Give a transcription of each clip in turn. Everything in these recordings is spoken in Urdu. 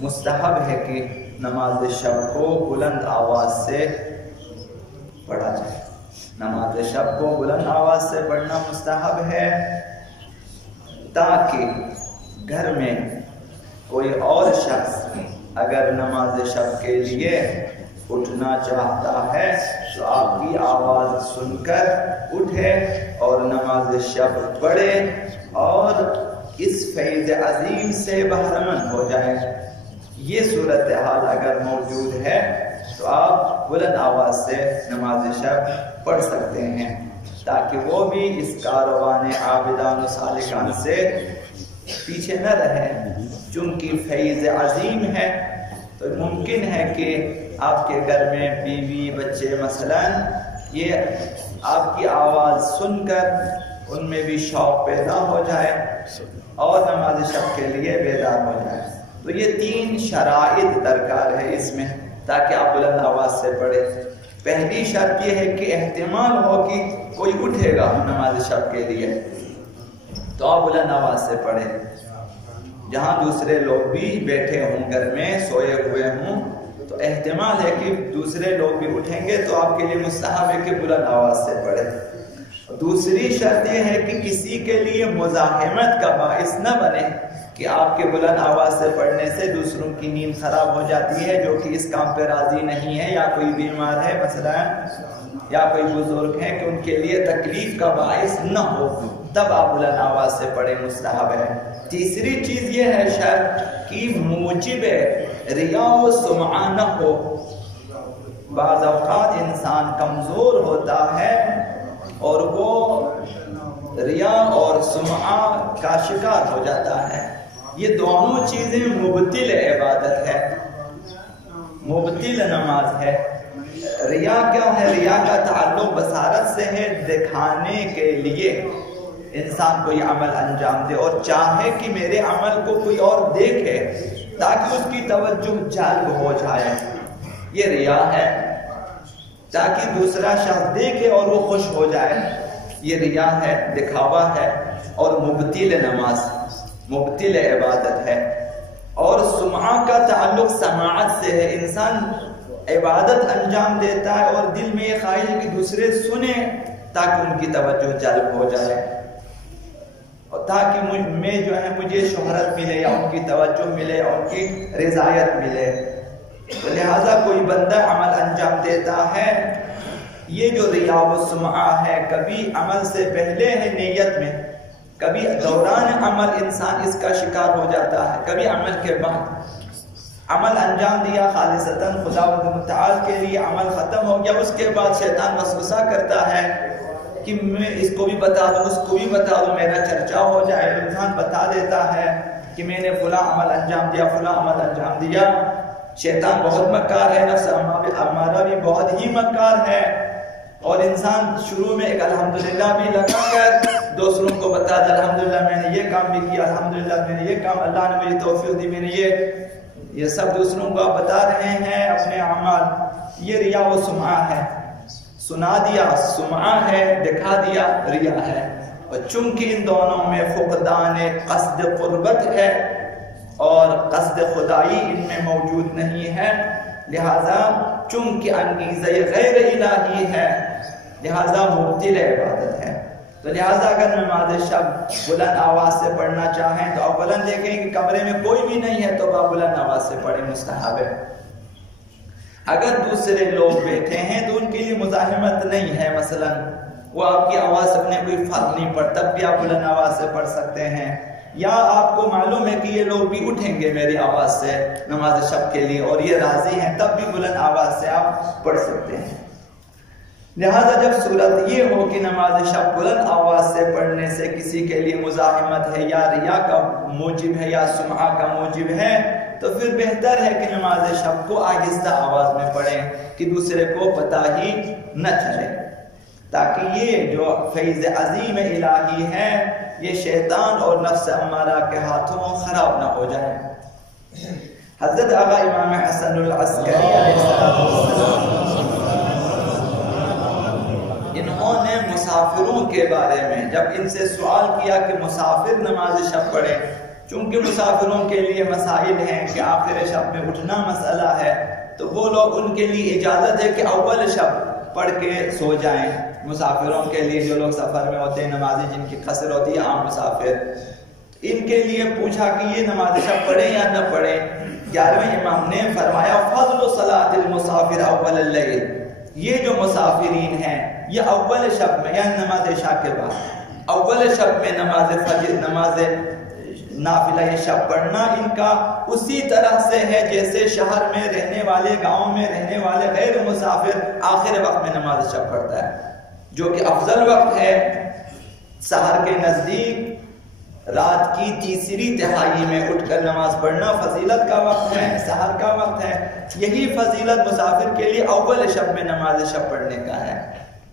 مستحب ہے کہ نماز شب کو بلند آواز سے پڑھا جائے. نماز شب کو بلند آواز سے پڑھنا مستحب ہے تاکہ گھر میں کوئی اور شخص اگر نماز شب کے لیے اٹھنا چاہتا ہے تو آپ کی آواز سن کر اٹھے اور نماز شب پڑھے اور اس فیض عظیم سے بہرمند ہو جائے. یہ صورتحال اگر موجود ہے تو آپ بلند آواز سے نماز شب پڑھ سکتے ہیں تاکہ وہ بھی اس کاروان عابدان و سالکان سے پیچھے نہ رہے. چونکہ فیض عظیم ہے تو ممکن ہے کہ آپ کے گھر میں بیوی بچے مثلا یہ آپ کی آواز سن کر ان میں بھی شوق پیدا ہو جائے اور نماز شب کے لیے بیدار ہو جائے. تو یہ 3 شرائط درکار ہے اس میں تاکہ آپ بلند آواز سے پڑھیں. پہلی شرط یہ ہے کہ احتمال ہو کہ کوئی اٹھے گا نماز شب کے لیے تو آپ بلند آواز سے پڑھیں. جہاں دوسرے لوگ بھی بیٹھے ہوں گھر میں سوئے ہوئے ہوں تو احتمال ہے کہ دوسرے لوگ بھی اٹھیں گے تو آپ کے لیے مستحب ہے کہ بلند آواز سے پڑھیں. دوسری شرط یہ ہے کہ کسی کے لیے مزاحمت کا باعث نہ بنے کہ آپ کے بلند آواز سے پڑھنے سے دوسروں کی نیند خراب ہو جاتی ہے جو کہ اس کام پہ راضی نہیں ہے یا کوئی بیمار ہے مثلا یا کوئی بزرگ ہے کہ ان کے لیے تکلیف کا باعث نہ ہو تب آپ بلند آواز سے پڑھیں مستحب ہے. تیسری چیز یہ ہے شرط کہ موجب ریا و سمعہ نہ ہو. بعض اوقات انسان کمزور ہوتا ہے اور وہ ریا اور سمعہ کا شکار ہو جاتا ہے. یہ دونوں چیزیں مبطل عبادت ہے, مبطل نماز ہے. ریا کیا ہے؟ ریا کا تعلق بصارت سے ہے, دکھانے کے لیے انسان کوئی عمل انجام دے اور چاہے کہ میرے عمل کو کوئی اور دیکھے تاکہ اس کی توجہ جلب ہو جائے. یہ ریا ہے, تاکہ دوسرا شخص دیکھے اور وہ خوش ہو جائے. یہ ریا ہے, دکھاوا ہے اور مبطل نماز, مبطل عبادت ہے. اور سمعہ کا تعلق سماعت سے ہے. انسان عبادت انجام دیتا ہے اور دل میں یہ خواہش ہے کہ دوسرے سنیں تاکہ ان کی توجہ جلب ہو جائے اور تاکہ میں جو ہے مجھے شہرت ملے یا ان کی توجہ ملے یا ان کی رضایت ملے. تو لہٰذا کوئی بندہ عمل انجام دیتا ہے, یہ جو ریا و سمعہ ہے کبھی عمل سے پہلے ہے نیت میں, کبھی دوران عمل انسان اس کا شکار ہو جاتا ہے, کبھی عمل کے بعد عمل انجام دیا خالصتاً خدا متعال کے لیے, عمل ختم ہو گیا, اس کے بعد شیطان وسوسہ کرتا ہے کہ میں اس کو بھی بتا دوں اس کو بھی بتا دوں میرا چرچا ہو جائے. انسان بتا دیتا ہے کہ میں نے فلاں عمل انجام دیا فلاں عمل انجام دیا. شیطان بہت مکار ہے, نفس امارہ بھی بہت ہی مکار ہے اور انسان شروع میں ایک الحمدللہ بھی لگا کر دوسروں کو بتا دے الحمدللہ میں نے یہ کام بھی کیا, الحمدللہ میں نے یہ کام, اللہ نے مجھے توفیق دی, میں نے یہ سب دوسروں کو بتا رہے ہیں اپنے اعمال. یہ ریا و سمعہ ہے. سنا دیا سمعہ ہے, دکھا دیا ریا ہے. اور چونکہ ان دونوں میں فقدان قصد قربت ہے اور قصد خدائی ان میں موجود نہیں ہے, لہذا چونکہ انگیزہ غیر الہی ہے لہذا مبطل عبادت ہے. تو لہذا اگر نماز شب بلند آواز سے پڑھنا چاہیں تو اولا دیکھیں کہ کمرے میں کوئی بھی نہیں ہے تو آپ بلند آواز سے پڑھیں, مستحب ہے. اگر دوسرے لوگ بیٹھے ہیں تو ان کے لیے مزاحمت نہیں ہے, مثلا وہ آپ کی آواز سننے کوئی فرق نہیں پڑتا, تب بھی آپ بلند آواز سے پڑھ سکتے ہیں. یا آپ کو معلوم ہے کہ یہ لوگ بھی اٹھیں گے میری آواز سے نماز شب کے لیے اور یہ راضی ہیں, تب بھی بلند آواز سے آپ پڑھ سکتے ہیں. لہذا جب صورت یہ ہو کہ نماز شب بلند آواز سے پڑھنے سے کسی کے لیے مزاحمت ہے یا ریا کا موجب ہے یا سمعہ کا موجب ہے تو پھر بہتر ہے کہ نماز شب کو آہستہ آواز میں پڑھیں کہ دوسرے کو پتہ ہی نہ چلے, تاکہ یہ جو فیض عظیم الہی ہے یہ شیطان اور نفس امارہ کے ہاتھوں خراب نہ ہو جائے. حضرت آقا امام حسن العسکری علیہ السلام انہوں نے مسافروں کے بارے میں جب ان سے سوال کیا کہ مسافر نماز شب پڑھے چونکہ مسافروں کے لیے مسائل ہیں کہ آخر شب میں اٹھنا مسئلہ ہے، تو وہ لوگ ان کے لیے اجازت ہے کہ اول شب پڑھ کے سو جائیں۔ مسافروں کے لیے جو لوگ سفر میں ہوتے ہیں، نمازیں جن کی قصر ہوتی ہے، عام مسافر، ان کے لیے پوچھا کہ یہ نماز شب پڑھیں یا نہ پڑھیں۔ 11ویں امام نے فرمایا فضل صلاۃ المسافر اول اللیل، یہ جو مسافرین ہیں یہ اول شب میں یعنی نماز عشاء کے بعد اول شب میں نماز فجر، نماز نافلہ شب پڑھنا ان کا اسی طرح سے ہے جیسے شہر میں رہنے والے، گاؤں میں رہنے والے غیر مسافر آخر وقت میں نماز شب پڑھتا ہے، جو کہ افضل وقت ہے سحر کے نزدیک، رات کی تیسری تہائی میں اٹھ کر نماز پڑھنا فضیلت کا وقت ہے، سحر کا وقت ہے۔ یہی فضیلت مسافر کے لیے اول شب میں نماز شب پڑھنے کا ہے۔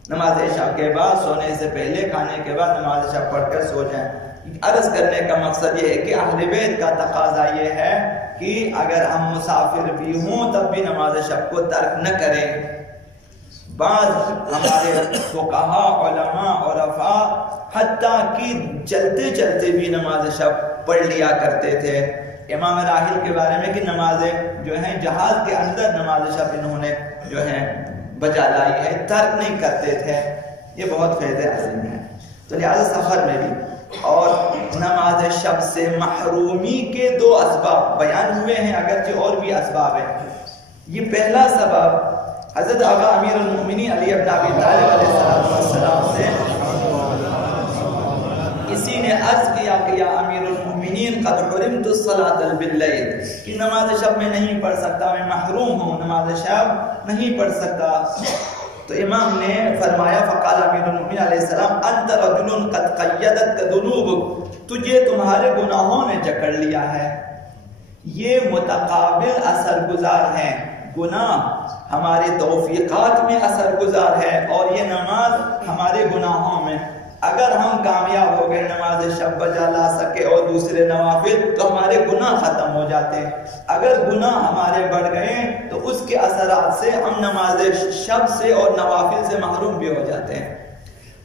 نماز عشاء کے بعد، سونے سے پہلے، کھانے کے بعد نماز شب پڑھ کر سو جائیں۔ عرض کرنے کا مقصد یہ ہے کہ اہل بیت کا تقاضا یہ ہے کہ اگر ہم مسافر بھی ہوں تب بھی نماز شب کو ترک نہ کریں۔ بعض ہمارے فقہاء، علماء، عرفاء حتیٰ کہ چلتے چلتے بھی نماز شب پڑھ لیا کرتے تھے۔ امام راحل کے بارے میں کہ نمازیں جو ہیں جہاز کے اندر نماز شب انہوں نے جو ہے بجا لائی ہے، ترک نہیں کرتے تھے۔ یہ بہت فیض عظیم ہے۔ تو لہٰذا سفر میں بھی اور نماز شب سے محرومی کے 2 اسباب بیان ہوئے ہیں، اگرچہ اور بھی اسباب ہیں۔ یہ پہلا سبب حضرت آقا امیر المؤمنین علی بن ابی طالب علیہ السلام سے کسی نے عرض کیا کہ یا امیر المؤمنین قد حرمت الصلاۃ باللیل، کہ نماز شب میں نہیں پڑھ سکتا، میں محروم ہوں، نماز شب نہیں پڑھ سکتا۔ تو امام نے فرمایا فقال امیر المؤمنین علیہ السلام انت رجل قد قیدتک ذنوبک، تجھے تمہارے گناہوں نے جکڑ لیا ہے۔ یہ متقابل اثر گزار ہیں، گناہ ہمارے توفیقات میں اثر گزار ہے اور یہ نماز ہمارے گناہوں میں۔ اگر ہم کامیاب ہو گئے، نماز شب بجا لا سکے اور دوسرے نوافل، تو ہمارے گناہ ختم ہو جاتے ہیں۔ اگر گناہ ہمارے بڑھ گئے تو اس کے اثرات سے ہم نماز شب سے اور نوافل سے محروم بھی ہو جاتے ہیں۔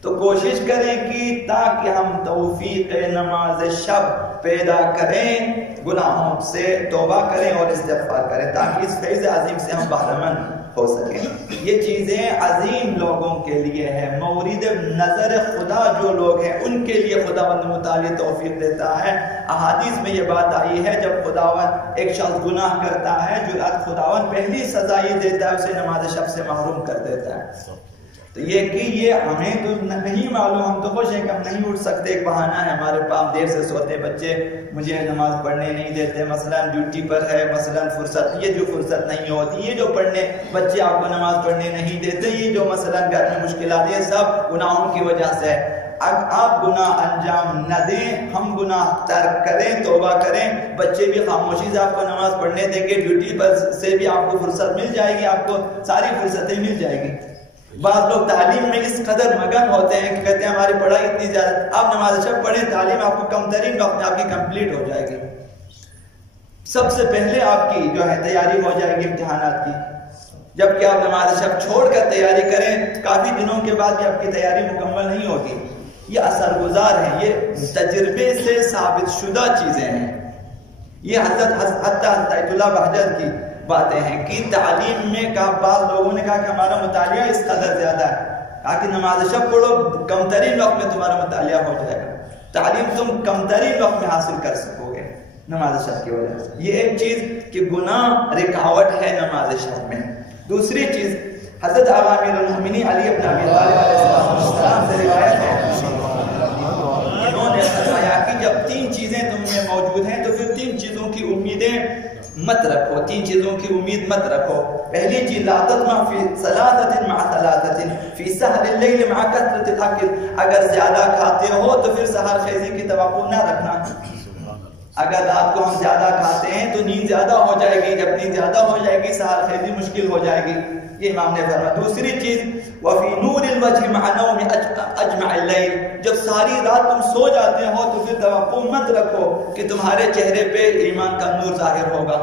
تو کوشش کریں کہ تاکہ ہم توفیق نماز شب پیدا کریں، گناہوں سے توبہ کریں اور استغفار کریں، تاکہ اس فیض عظیم سے ہم بہرہ مند ہو سکیں۔ یہ چیزیں عظیم لوگوں کے لیے ہیں، مورد نظر خدا جو لوگ ہیں ان کے لیے خداوند متعالی توفیق دیتا ہے۔ احادیث میں یہ بات آئی ہے جب خداوند ایک شخص گناہ کرتا ہے، جرأت خداوند پہلی سزا یہ دیتا ہے، اسے نماز شب سے محروم کر دیتا ہے۔ تو یہ کہ یہ ہمیں تو نہیں معلوم، ہم تو خوش ہیں کہ ہم نہیں اٹھ سکتے، ایک بہانہ ہے ہمارے پاس، دیر سے سوتے بچے مجھے نماز پڑھنے نہیں دیتے، مثلا ڈیوٹی پر ہے، مثلا فرصت، یہ جو فرصت نہیں ہوتی، یہ جو پڑھنے بچے آپ کو نماز پڑھنے نہیں دیتے، یہ جو مثلا گھر میں مشکلات، یہ سب گناہوں کی وجہ سے ہے۔ آپ گناہ انجام نہ دیں، ہم گناہ ترک کریں، توبہ کریں، بچے بھی خاموشی سے آپ کو نماز پڑھنے دیں گے، ڈیوٹی پر سے بھی آپ کو فرصت مل جائے گی، آپ کو ساری فرصتیں مل جائے گی۔ بعض لوگ تعلیم میں اس قدر مگن ہوتے ہیں کہ کہتے ہیں ہماری پڑھائی اتنی زیادہ، آپ نماز شب پڑھیں، تعلیم آپ کو کم ترین وقت میں آپ کی کمپلیٹ ہو جائے گی۔ سب سے پہلے آپ کی جو ہے تیاری ہو جائے گی امتحانات کی، جبکہ آپ نماز شب چھوڑ کر تیاری کریں، کافی دنوں کے بعد بھی آپ کی تیاری مکمل نہیں ہوگی۔ یہ اثر گزار ہیں، یہ تجربے سے ثابت شدہ چیزیں ہیں۔ یہ حضرت عطیہ اللہ بہجت کی باتیں ہیں کہ تعلیم میں بعض لوگوں نے کہا کہ ہمارا مطالعہ اس قدر زیادہ ہے، کہا کہ نماز شب پڑھو، کم ترین وقت میں تمہارا مطالعہ ہو جائے گا، تعلیم تم کم ترین وقت میں حاصل کر سکو گے نماز شب کی وجہ سے۔ یہ ایک چیز کہ گناہ رکاوٹ ہے نماز شب میں۔ دوسری چیز حضرت آقا امیر المؤمنین علی بن ابی طالب علیہ السلام سے روایت ہے، انہوں نے فرمایا کہ جب 3 چیزیں تم میں موجود ہیں تو پھر 3 چیزوں کی امیدیں مت رکھو، 3 چیزوں کی امید مت رکھو۔ پہلی چیز لا تطمع فی ثلاثۃ مع ثلاثۃ فی سحر اللیل مع کثرۃ الاکل، اگر زیادہ کھاتے ہو تو پھر سحر خیزی کی توقع نہ رکھنا۔ اگر رات کو ہم زیادہ کھاتے ہیں تو نیند زیادہ ہو جائے گی، جب نیند زیادہ ہو جائے گی سحر خیزی مشکل ہو جائے گی، یہ امام نے فرمایا۔ دوسری چیز وفی نور الوجہ مع نوم اجمع اللیل، جب ساری رات تم سو جاتے ہو تو پھر توقع مت رکھو کہ تمہارے چہرے پہ ایمان کا نور ظاہر ہوگا۔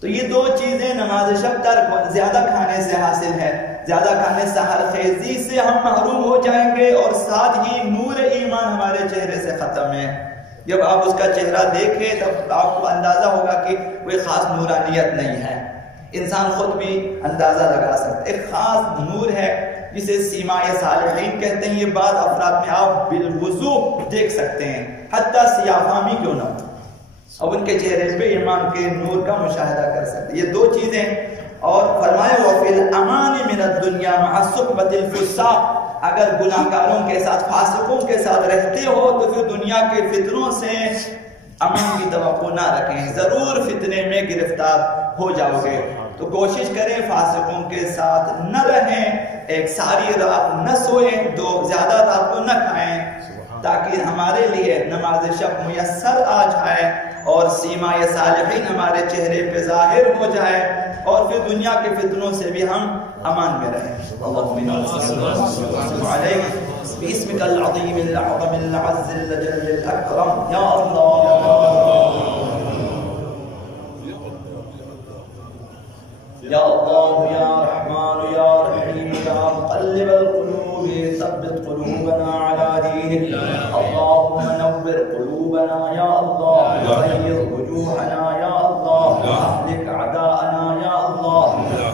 تو یہ 2 چیزیں نماز شب ترک زیادہ کھانے سے حاصل ہے، زیادہ کھانے سحر خیزی سے ہم محروم ہو جائیں گے اور ساتھ ہی نور ایمان ہمارے چہرے سے ختم ہے۔ جب آپ اس کا چہرہ دیکھیں تب آپ کو اندازہ ہوگا کہ کوئی خاص نورانیت نہیں ہے، انسان خود بھی اندازہ لگا سکتا ہے، ایک خاص نور ہے جسے سیمائے صالحین کہتے ہیں۔ یہ بعض افراد میں آپ بالوضوح دیکھ سکتے ہیں، حتیٰ سیاہ فہمی کیوں نہ ہو، اب ان کے چہرے پہ ایمان کے نور کا مشاہدہ کر سکتے ہیں۔ یہ دو چیزیں، اور فرمائے وَفِي الْأَمَانِ مِنَ الدُّنْيَا مَعَ صُحْبَةِ الْفُسَّاقِ، اگر گناہ گاروں کے ساتھ، فاسقوں کے ساتھ رہتے ہو تو پھر دنیا کے فتنوں سے امن کی توقع نہ رکھیں، ضرور فتنے میں گرفتار ہو جاؤ گے۔ تو کوشش کریں فاسقوں کے ساتھ نہ رہیں، ایک ساری رات نہ سوئیں، زیادہ رات کو نہ کھائیں، تاکہ ہمارے لیے نماز شب میسر آ جائے اور سیمائے صالحین ہمارے چہرے پہ ظاہر ہو جائے، اور پھر دنیا کے فتنوں سے بھی ہم امان میں رہیں۔ اللہم صل علیہ باسمک العظیم الاعظم العز الجل الاکرم، یا اللہ یا اللہ یا رحمان یا رحیم یا مقلب القلوب ثبت قلوبنا على دینک، اللہم نور قلوبنا یا اللہ، غیر وجوہنا یا اللہ، اہلک اعداءنا یا اللہ،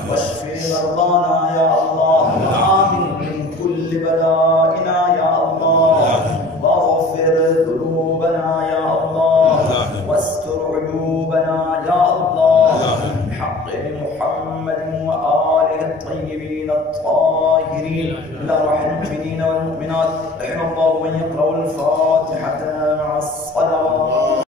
واشف مرضانا یا اللہ، وآمن من کل بلائنا یا اللہ، واغفر ذنوبنا یا اللہ، واستر عیوبنا یا اللہ، بحق محمد وآله الطيبين الطاهرين، إلى روح المؤمنين والمؤمنات، رحم الله من يقرأ الفاتحة مع الصلوات.